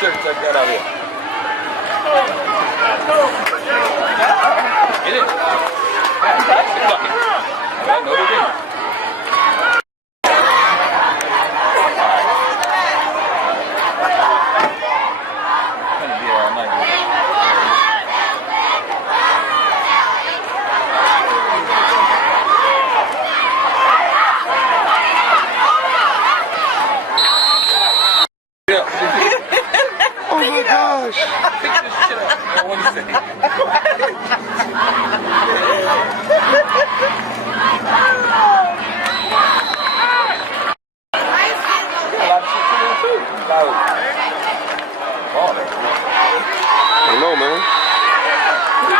shirts like that out here. Get it. Yeah, no big deal. Oh my gosh. Pick this shit up. I want to say. I know, man.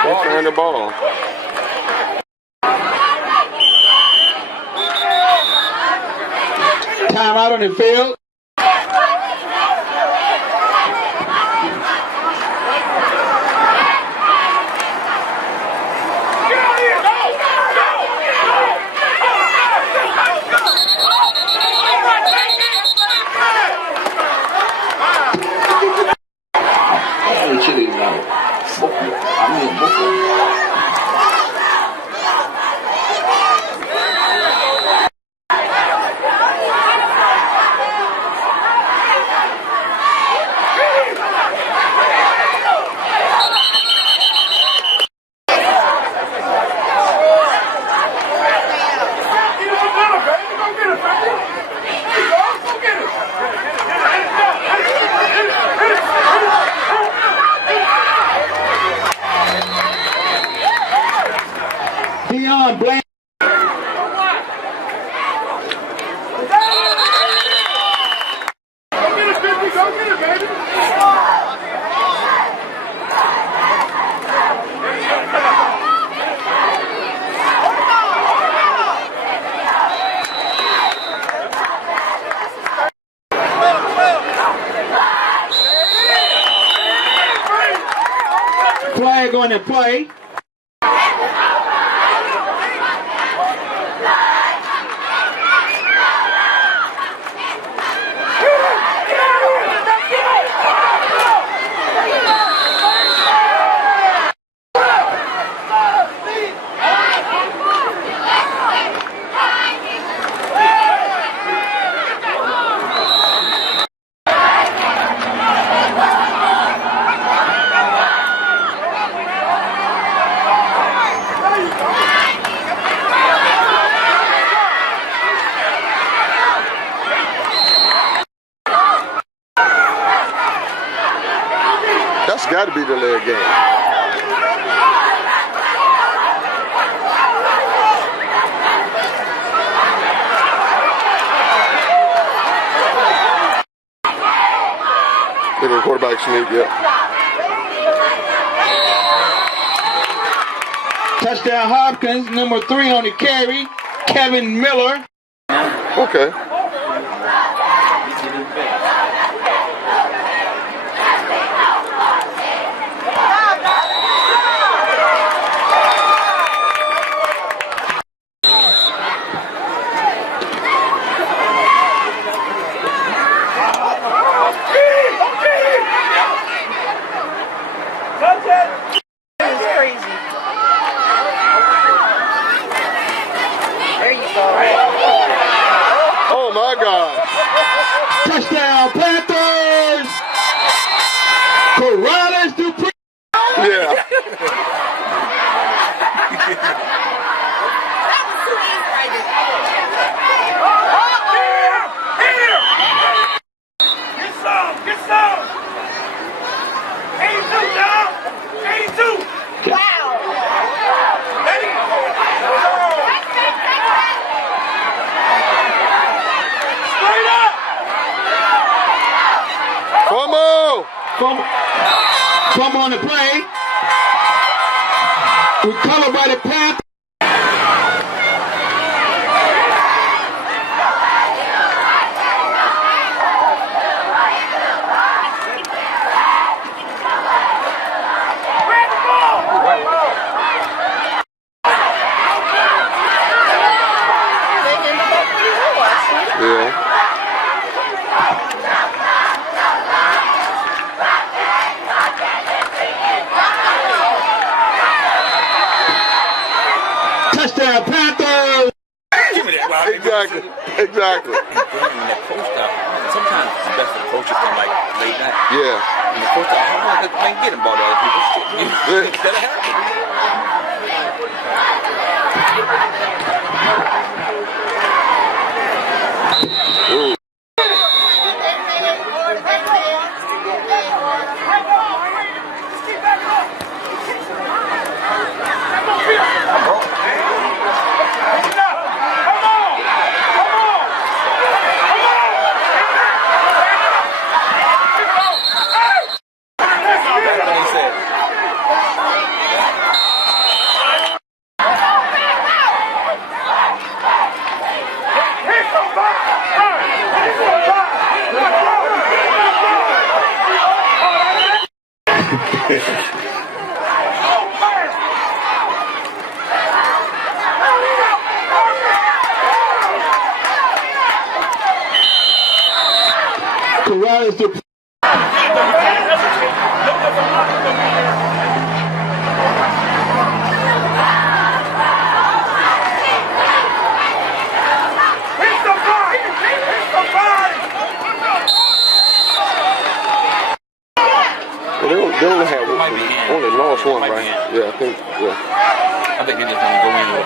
Can't find the ball. Time out on the field. Blame. Flag on the play. That's got to be the leg game. Look at quarterback sneak, yeah. Touchdown Hopkins, number 3 on the carry, Kevin Miller. Okay. Oh my God. Touchdown Panthers! Cor'Rales Dupree. Yeah. Get some! Get some! 82, John! 82! Wow! Come on the play. Recovered by the Panthers. Exactly. Exactly. When that coach out, sometimes it's best for the coaches come like late night. Yeah. When the coach out, how long I ain't getting ball to other people? Shit, that'll happen. Ooh. That's what they said. Cor'Rales Dupree. They only had Might be in. only lost one, Might be right? in. Yeah, I think. Yeah. I think they just want to go in with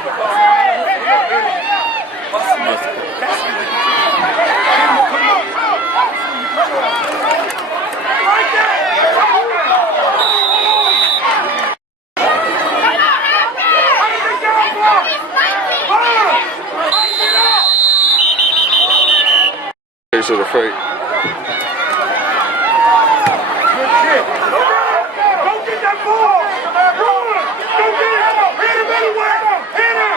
Case of the fate. Don't get that ball! Run! Don't get it! Hit him anyway! Hit him!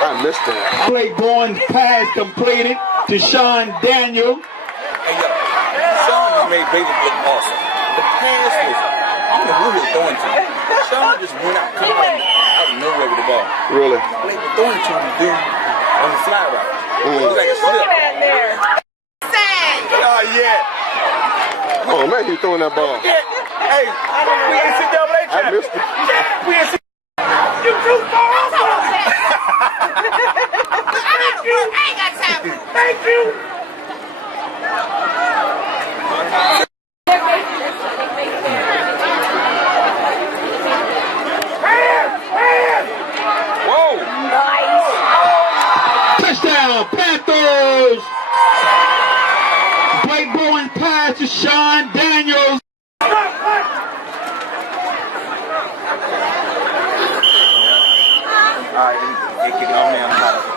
I missed that. Play going pass completed to Sean Daniel. Hey, yo, Sean just made Bailey look awesome. The pass was, I don't know who he was throwing to. Sean just went out, come out of nowhere with the ball. Really? Like throwing to the dude on the fly route. It was like a slip. Oh, yeah. Oh man, he throwing that ball. Hey, we ain't sit down late. I missed it. We ain't sit You too far also! Thank you! Whoa! Touchdown, Panthers! Play going pass to Sean Daniels. All right, they kick it off now.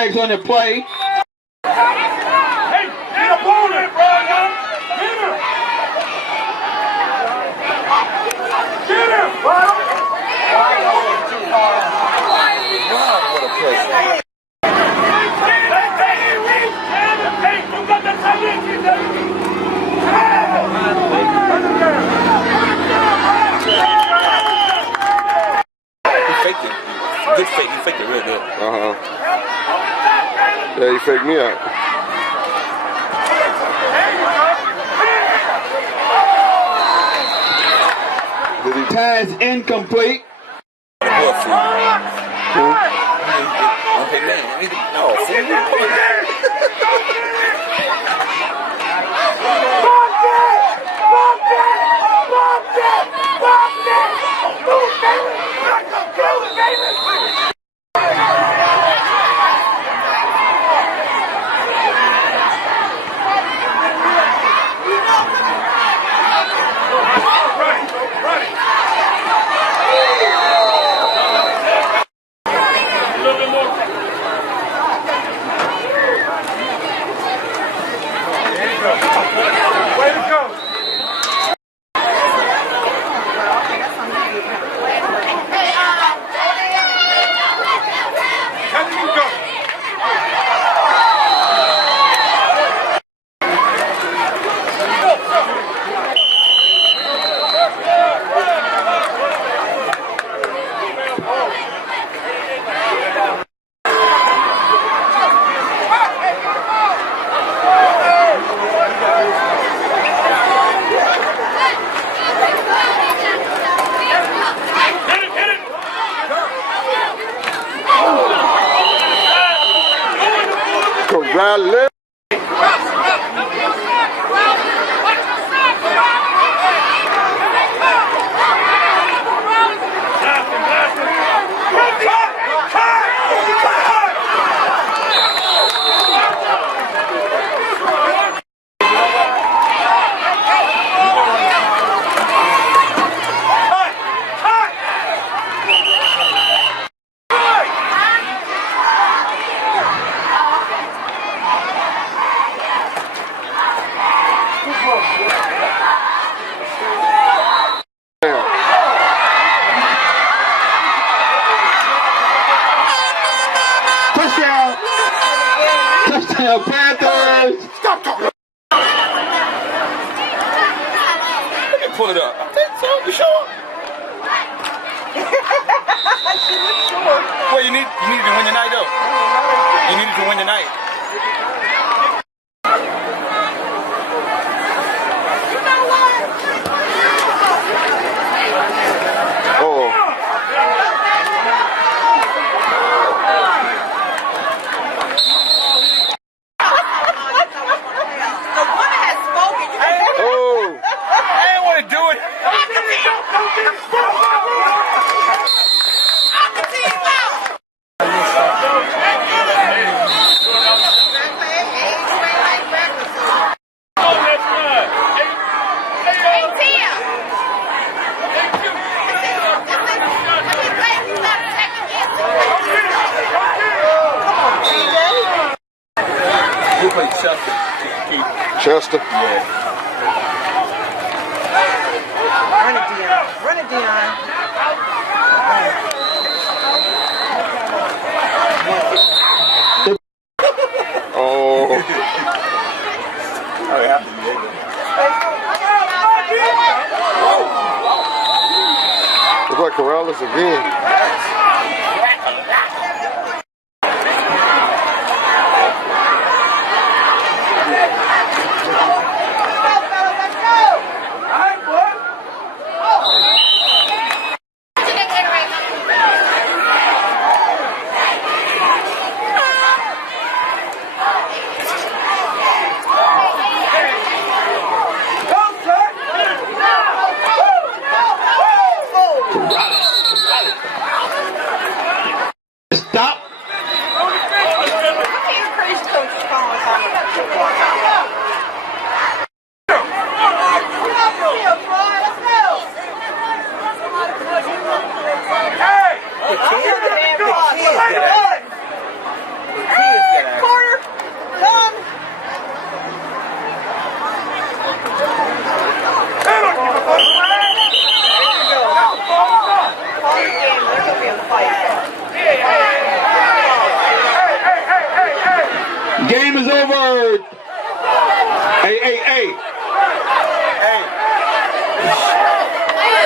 flags on the play. Hey, get up on it, bro. Get him. Get him, bro. Wow, what a play. Hey, you got the tight end, you know. He faked it. Good fake. He faked it real good. Yeah, he faked me out. Did he? Pass incomplete. What fool? Okay, man. No, fool. Way to go. How did you go? Cor'Rales. Touchdown. Touchdown, Panthers. Stop talking. Let me pull it up. I think so. You sure? Well, you need to win your night, though. You needed to win your night. We played Chester. Chester. Yeah. Run it, Dion. Run it, Dion. Oh. Oh, it happened. It's like Cor'Rales again.